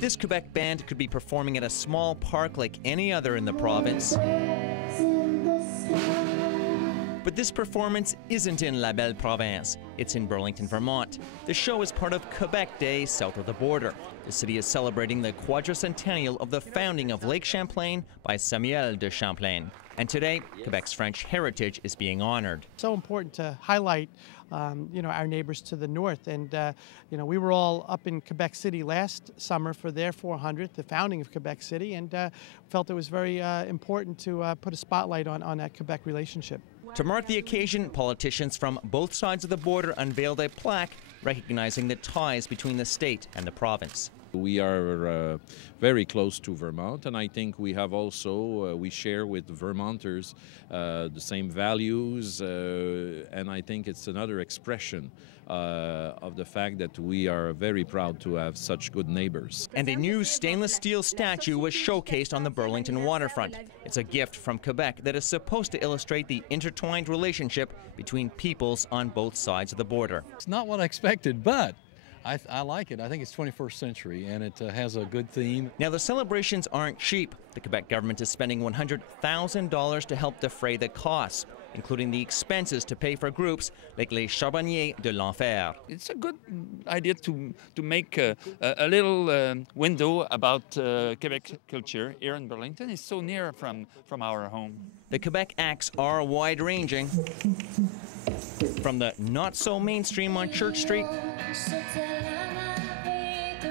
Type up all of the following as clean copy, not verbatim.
This Quebec band could be performing at a small park like any other in the province. But this performance isn't in La Belle Province. It's in Burlington, Vermont. The show is part of Quebec Day south of the border. The city is celebrating the quadricentennial of the founding of Lake Champlain by Samuel de Champlain. And today, Quebec's French heritage is being honored. So important to highlight, our neighbors to the north. And, we were all up in Quebec City last summer for their 400th, the founding of Quebec City, and felt it was very important to put a spotlight on that Quebec relationship. To mark the occasion, politicians from both sides of the border unveiled a plaque recognizing the ties between the state and the province. We are very close to Vermont, and I think we have also, we share with Vermonters the same values, and I think it's another expression of the fact that we are very proud to have such good neighbors. And a new stainless steel statue was showcased on the Burlington waterfront. It's a gift from Quebec that is supposed to illustrate the intertwined relationship between peoples on both sides of the border. It's not what I expected, but I like it. I think it's 21st century, and it has a good theme. Now, the celebrations aren't cheap. The Quebec government is spending $100,000 to help defray the costs, including the expenses to pay for groups like Les Charbonniers de l'Enfer. It's a good idea to make a little window about Quebec culture here in Burlington. It's so near from our home. The Quebec acts are wide-ranging, from the not-so-mainstream on Church Street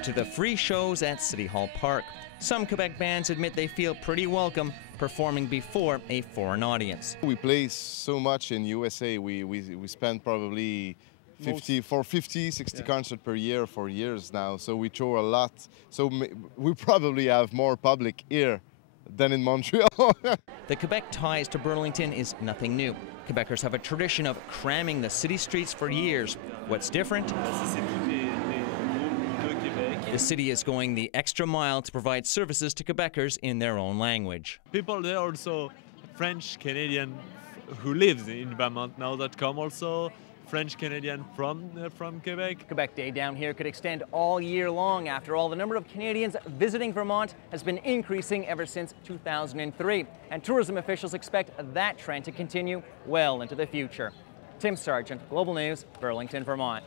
to the free shows at City Hall Park. Some Quebec bands admit they feel pretty welcome performing before a foreign audience. We play so much in USA. We spend probably 60 concerts per year for years now. So we tour a lot. So we probably have more public here than in Montreal. The Quebec ties to Burlington is nothing new. Quebecers have a tradition of cramming the city streets for years. What's different? The city is going the extra mile to provide services to Quebecers in their own language. People there also French Canadian who lives in Vermont now that come also French Canadian from Quebec. Quebec Day down here could extend all year long. After all, the number of Canadians visiting Vermont has been increasing ever since 2003, and tourism officials expect that trend to continue well into the future. Tim Sargent, Global News, Burlington, Vermont.